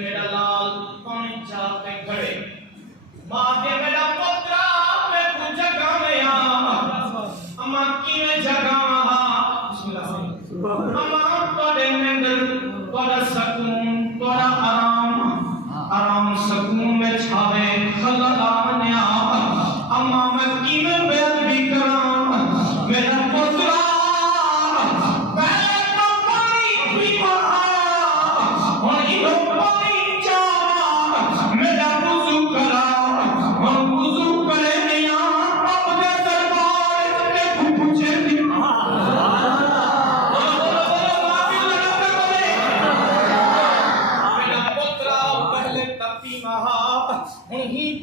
मेरा लाल पानी चाहते खड़े माँ के मेरा पुत्रा मैं कुछ जगह में अम्मा की में जगह अम्मा तोड़े में तोड़ा सकून तोड़ा आराम सकून में छावे खल्ला ने अम्मा मैं की में बैठ भी करा मेरा पुत्रा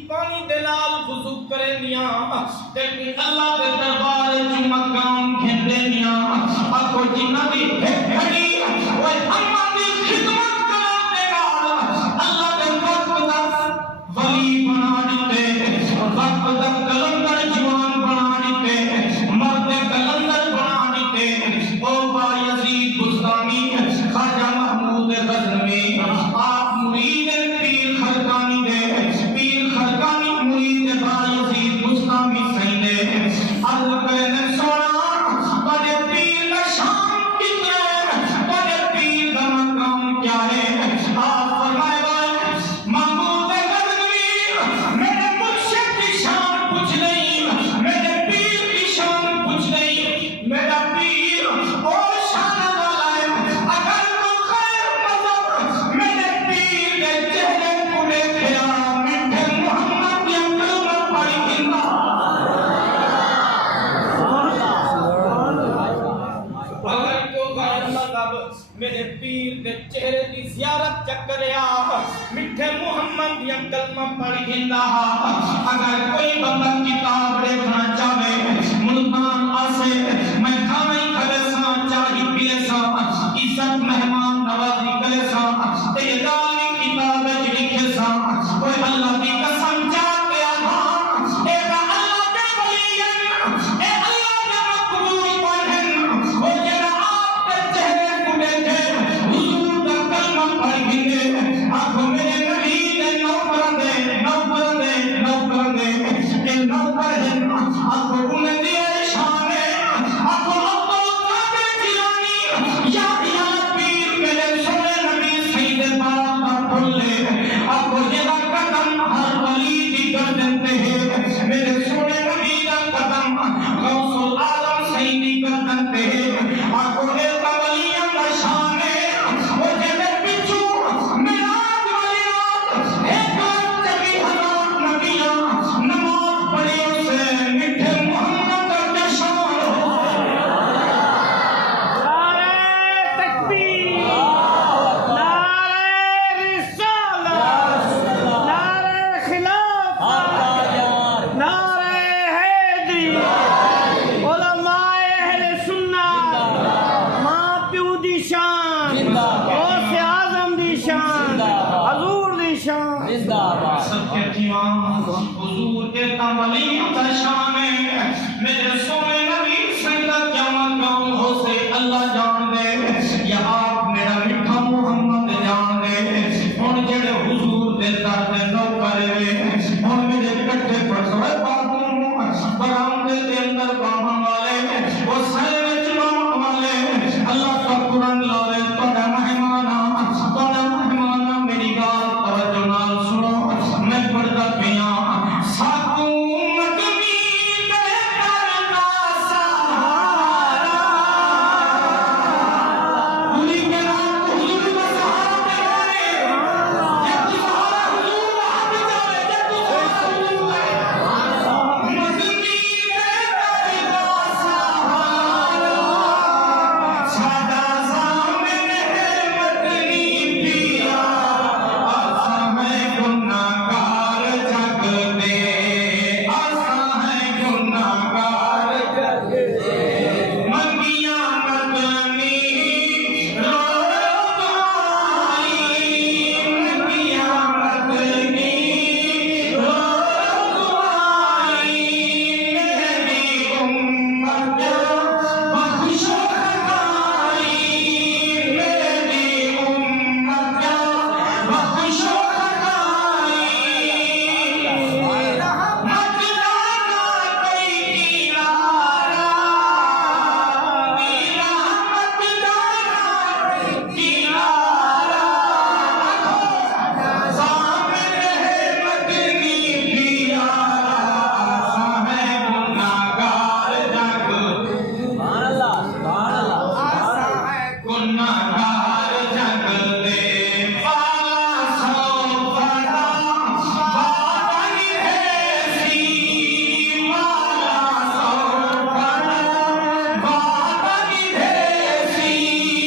पानी दलाल वुजू करे निया लेकिन अल्लाह के दरबार में मकाम खेंदे निया आखो जिन्ना दी घड़ी ओए अम्मा दी खिदमत करने नाल अल्लाह के वक्त दा वली बना दिते वक्त दा कलंदर जवान बना दिते मर्द कलंदर बना दिते ओ बायजीद बुस्तामी ख्वाजा महमूद गजनवी आप मुरीद पीर खरकानी दे मेरे पीर के चेहरे की ज़ियारत चकरिया मिठे मोहम्मद दिया कलमा पढ़ गिंदा अगर कोई बंदा किताब देखना चाहे मुल्तान आसे मैं खाने करे सा चाही पिए सा इज्जत मेहमान नवाजी करे सा ते दानी किताब लिखे सा कोई अल्लाह की कसम चाहते आधा ए अल्लाह के वलीयन ए अल्लाह के मकबूल पढ़न ओ जरा आपके चेहरे को देखे हुजूर का कलमा पढ़ गिंदे आंखों मेरे नबी ने नौकर दे ए नौकर है आंखों उन्हें दिए शाने आंखों अब्दुल कादिर जिलानी या पीर मेरे सोने नबी सईद बाप का फुल्ले आंखों जरा कदम हर वली की कर देते हैं मेरे सोने नबी का कदम गौसुल आलम सईद कर देते हैं आंखों एक वलियों का शाने वो जब पिछू मिलाद वाली रात एक जगी हज़ार नबियां नमाज पढ़ी उसे मिठे मोहम्मद का जश्न नारे तकबीर नारे रिसालत नारे खिलाफत नारे हैदरी उलमाए अहले सुन्नत मां प्यू दी शान गौसे आजम दी शान हजूर दी शान सबके दीवान हुजूर के तवलीम का शान है मेरे सोने नबी सैयद क़यामत गाँव हो से अल्लाह जान दे या आप मेरा मिठा मोहम्मद जान दे हुन जेड़े हुजूर दे दर ते